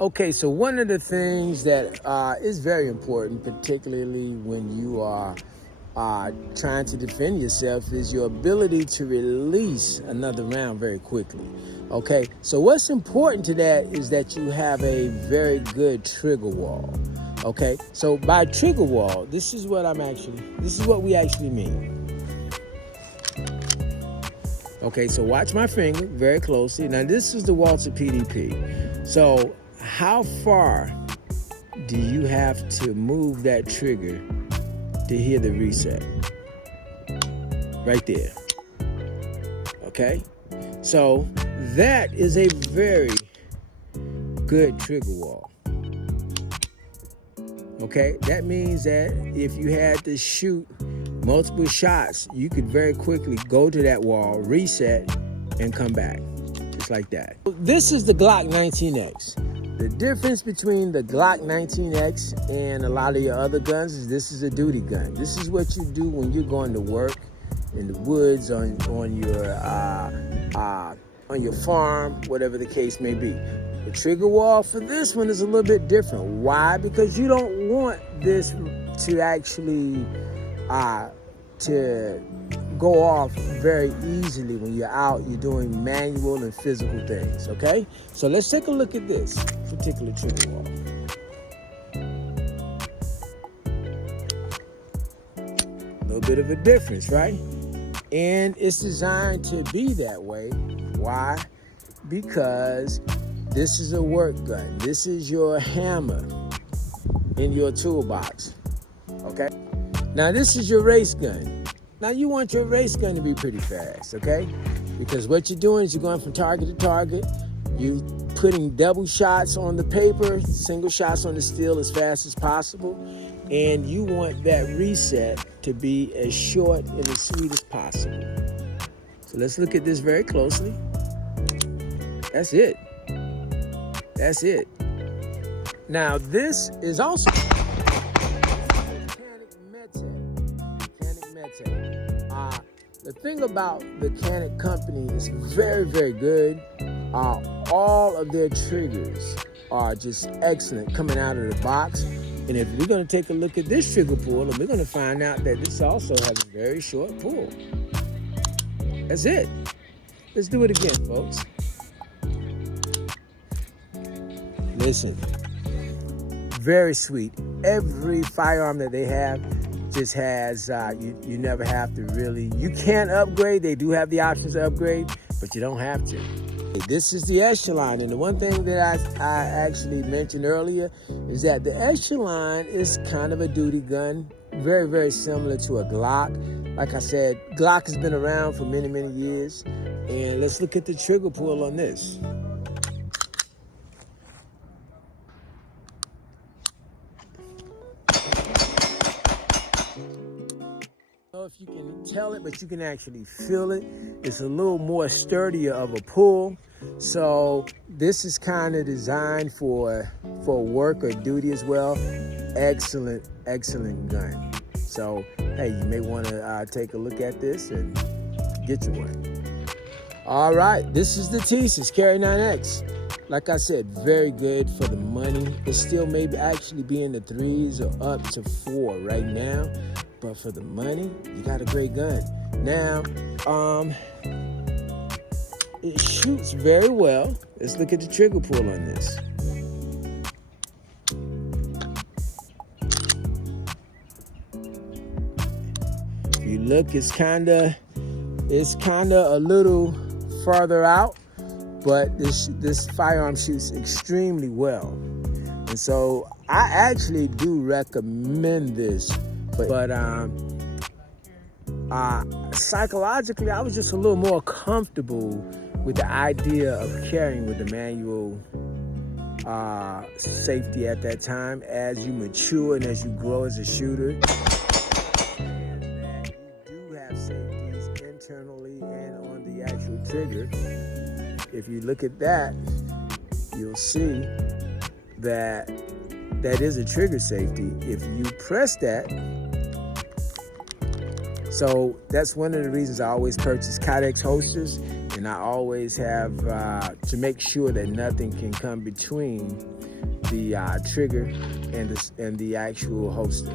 Okay, so one of the things that is very important, particularly when you are trying to defend yourself, is your ability to release another round very quickly. Okay, so what's important to that is that you have a very good trigger wall. Okay, so by trigger wall, this is what we actually mean. Okay, so watch my finger very closely. Now this is the Waltzer PDP. So how far do you have to move that trigger to hear the reset? Right there. Okay? So that is a very good trigger wall. Okay? That means that if you had to shoot multiple shots, you could very quickly go to that wall, reset, and come back. Just like that. This is the Glock 19X. The difference between the Glock 19X and a lot of your other guns is this is a duty gun. This is what you do when you're going to work in the woods, on your farm, whatever the case may be. The trigger wall for this one is a little bit different. Why? Because you don't want this to actually to go off very easily when you're out, you're doing manual and physical things, okay? So let's take a look at this particular trigger wall. A little bit of a difference, right? And it's designed to be that way. Why? Because this is a work gun. This is your hammer in your toolbox, okay? Now this is your race gun. Now you want your race gun to be pretty fast, okay? Because what you're doing is you're going from target to target. You're putting double shots on the paper, single shots on the steel as fast as possible. And you want that reset to be as short and as sweet as possible. So let's look at this very closely. That's it. That's it. Now this is also the thing about the Canik company is very, very good. All of their triggers are just excellent coming out of the box. And if we're going to take a look at this trigger pull, and we're going to find out that this also has a very short pull. That's it. Let's do it again, folks. Listen, very sweet. Every firearm that they have just has, you never have to really, you can upgrade. They do have the options to upgrade, but you don't have to. This is the Echelon, and the one thing that I actually mentioned earlier is that the Echelon is kind of a duty gun, very, very similar to a Glock. Like I said, Glock has been around for many, many years, and let's look at the trigger pull on this. I don't know if you can tell it, but you can actually feel it. It's a little more sturdier of a pull. So this is kind of designed for work or duty as well. Excellent, excellent gun. So, hey, you may want to take a look at this and get you one. All right, this is the Thesis Carry 9X. Like I said, very good for the money. It still may actually be in the 3s or up to 4 right now. But for the money, you got a great gun. Now, it shoots very well. Let's look at the trigger pull on this. If you look, it's kind of a little farther out, but this firearm shoots extremely well. And so I actually do recommend this. But psychologically, I was just a little more comfortable with the idea of carrying with the manual safety at that time. As you mature and as you grow as a shooter, and that you do have safeties internally and on the actual trigger. If you look at that, you'll see that that is a trigger safety. If you press that, so that's one of the reasons I always purchase Kydex holsters. And I always have to make sure that nothing can come between the trigger and the actual holster.